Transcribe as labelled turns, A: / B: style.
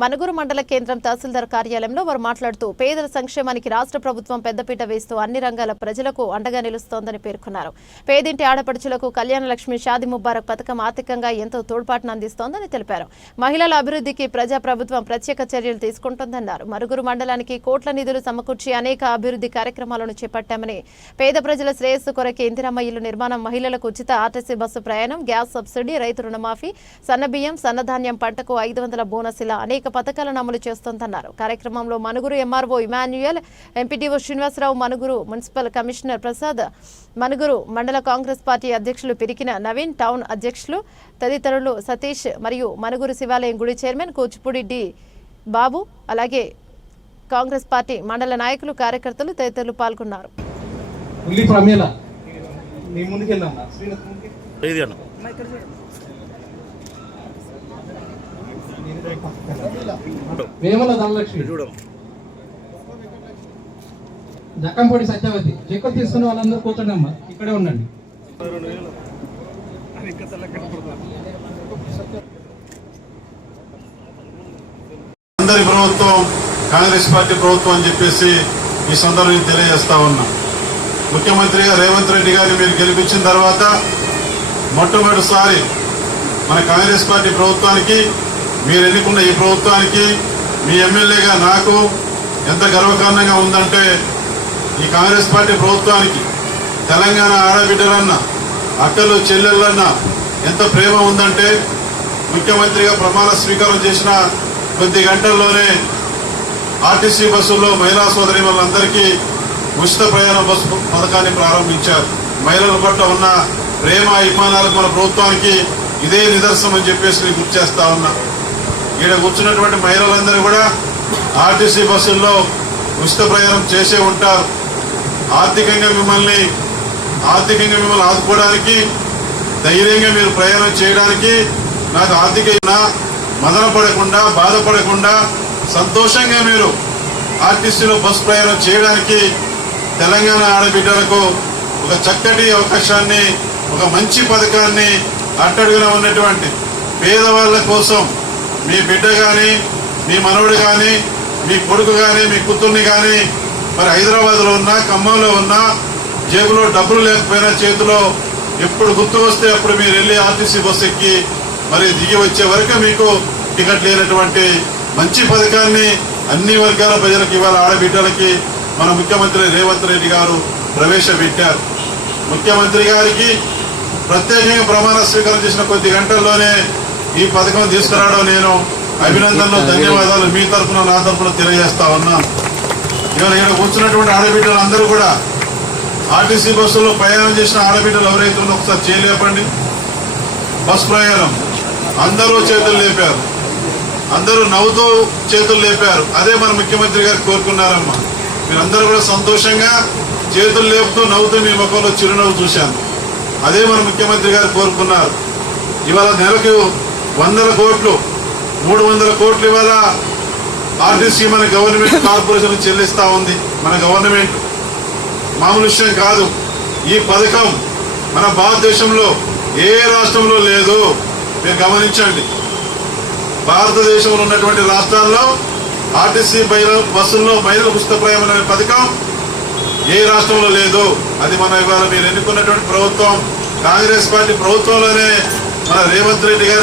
A: మనుగురు మండల కేంద్రం తహసీల్దార్ కార్యాలయంలో వారు మాట్లాడుతూ పేదల సంక్షేమానికి రాష్ట్ర ప్రభుత్వం పెద్దపీట వేస్తూ అన్ని రంగాల ప్రజలకు అండగా నిలుస్తోందని పేర్కొన్నారు. పేదింటి ఆడపడుచులకు కళ్యాణ లక్ష్మి షాది ముబారక్ పథకం ఆర్థికంగా ఎంతో తోడ్పాటును అందిస్తోందని తెలిపారు. మహిళల అభివృద్ధికి ప్రజా ప్రభుత్వం ప్రత్యేక చర్యలు తీసుకుంటోందన్నారు. మరుగురు మండలానికి కోట్ల నిధులు సమకూర్చి అనేక అభివృద్ధి కార్యక్రమాలను చేపట్టామని పేద ప్రజల శ్రేయస్సు కొరకే ఇందిరమ్మ ఇల్లు నిర్మాణం మహిళలకు ఉచిత ఆర్టీసీ బస్సు ప్రయాణం గ్యాస్ సబ్సిడీ రైతు రుణమాఫీ సన్నబియ్యం సన్నధాన్యం పంటకు ఐదు వందల బోనస్ ఇలా అనేక పథకాలను అమలు చేస్తోందన్నారు. కార్యక్రమంలో Manuguru MRO Emmanuel MPTO Srinivasarao Manuguru municipal commissioner Prasad Manuguru మండల కాంగ్రెస్ పార్టీ అధ్యక్షులు పిరికిన నవీన్ టౌన్ అధ్యక్షులు తదితరులు సతీష్ మరియు మనుగురు శివాలయం గుడి చైర్మన్ కూచిపూడి డి బాబు అలాగే కాంగ్రెస్ పార్టీ మండల నాయకులు కార్యకర్తలు తదితరులు పాల్గొన్నారు.
B: ఇది అన్న?
C: వేమల ధనలక్ష్మి. జక్కంపూడి సత్యవతి. చెక్కులు తీసుకున్న వాళ్ళందరూ కూర్చోండి అమ్మా ఇక్కడే ఉండండి.
D: అందరి ప్రభుత్వం కాంగ్రెస్ పార్టీ ప్రభుత్వం అని చెప్పేసి ఈ సందర్భం తెలియజేస్తా ఉన్నా. ముఖ్యమంత్రిగా రేవంత్ రెడ్డి గారిని మీరు గెలిపించిన తర్వాత మొట్టమొదటిసారి మన కాంగ్రెస్ పార్టీ ప్రభుత్వానికి మీరు ఎన్నుకున్న ఈ ప్రభుత్వానికి మీ ఎమ్మెల్యేగా నాకు ఎంత గర్వకారణంగా ఉందంటే ఈ కాంగ్రెస్ పార్టీ ప్రభుత్వానికి తెలంగాణ ఆడబిడ్డలన్న అక్కలు చెల్లెళ్ళన్న ఎంత ప్రేమ ఉందంటే ముఖ్యమంత్రిగా ప్రమాణ స్వీకారం చేసిన కొద్ది గంటల్లోనే ఆర్టీసీ బస్సుల్లో మహిళా సోదరి వాళ్ళందరికీ ఉచిత ప్రయాణ బస్సు పథకాన్ని ప్రారంభించారు. మహిళల పట్ల ఉన్న ప్రేమ అభిమానాలకు మన ప్రభుత్వానికి ఇదే నిదర్శనం అని చెప్పేసి నేను గుర్తు చేస్తా ఉన్నా. ఈడ కూర్చున్నటువంటి మహిళలందరూ కూడా ఆర్టీసీ బస్సుల్లో ఉచిత ప్రయాణం చేసే ఉంటారు. ఆర్థికంగా మిమ్మల్ని ఆర్థికంగా మిమ్మల్ని ఆదుకోవడానికి ధైర్యంగా మీరు ప్రయాణం చేయడానికి నాకు ఆర్థికంగా మదన పడకుండా బాధపడకుండా సంతోషంగా మీరు ఆర్టీసీలో బస్ ప్రయాణం చేయడానికి తెలంగాణ ఆడబిడ్డలకు ఒక చక్కటి అవకాశాన్ని ఒక మంచి పథకాన్ని అట్టడుగున ఉన్నటువంటి పేదవాళ్ళ కోసం మీ బిడ్డ కానీ మీ మనవడు కానీ మీ కొడుకు కానీ మీ కూతుర్ని కానీ మరి హైదరాబాద్లో ఉన్నా ఖమ్మంలో ఉన్నా జేబులో డబ్బులు లేకపోయినా చేతిలో ఎప్పుడు గుర్తు వస్తే అప్పుడు మీరు వెళ్ళి ఆర్టీసీ బస్సు ఎక్కి మరి దిగి వచ్చే వరకు మీకు టికెట్ లేనటువంటి మంచి పథకాన్ని అన్ని వర్గాల ప్రజలకు ఇవాళ ఆడబిడ్డలకి మన ముఖ్యమంత్రి రేవంత్ రెడ్డి గారు ప్రవేశపెట్టారు. ముఖ్యమంత్రి గారికి ప్రత్యేకంగా ప్రమాణ స్వీకారం చేసిన కొద్ది గంటల్లోనే ఈ పథకం తీసుకురావడం నేను అభినందనలు ధన్యవాదాలు మీ తరపున నా తరపున తెలియజేస్తా ఉన్నాను ఇవాళ ఇక్కడ కూర్చున్నటువంటి ఆడబిడ్డలు అందరూ కూడా ఆర్టీసీ బస్సులో ప్రయాణం చేసిన ఆడబిడ్డలు ఎవరైతే ఉన్నారో ఒకసారి చేయలేపండి బస్ ప్రయాణం. అందరూ చేతులు లేపారు. అందరూ నవ్వుతూ చేతులు లేపారు. అదే మన ముఖ్యమంత్రి గారు కోరుకున్నారమ్మా. మీరందరూ కూడా సంతోషంగా చేతులు లేపుతూ నవ్వుతూ మీ ముఖంలో చిరునవ్వు చూశాను. అదే మన ముఖ్యమంత్రి గారు కోరుకున్నారు. ఇవాళ నెలకు వందల కోట్లు మూడు వందల కోట్లు ఇవాళ ఆర్టీసీ మన గవర్నమెంట్ కార్పొరేషన్ చెల్లిస్తా ఉంది మన గవర్నమెంట్. మామూలు విషయం కాదు. ఈ పథకం మన భారతదేశంలో ఏ రాష్ట్రంలో లేదు మీరు గమనించండి. భారతదేశంలో ఉన్నటువంటి రాష్ట్రాల్లో ఆర్టీసీ మహిళ బస్సుల్లో మహిళల ఉచిత ప్రయాణం అనే పథకం ఏ రాష్ట్రంలో లేదు అది మన ఇవాళ మీరు ఎన్నుకున్నటువంటి ప్రభుత్వం కాంగ్రెస్ పార్టీ ప్రభుత్వంలోనే మన రేవంత్ రెడ్డి గారి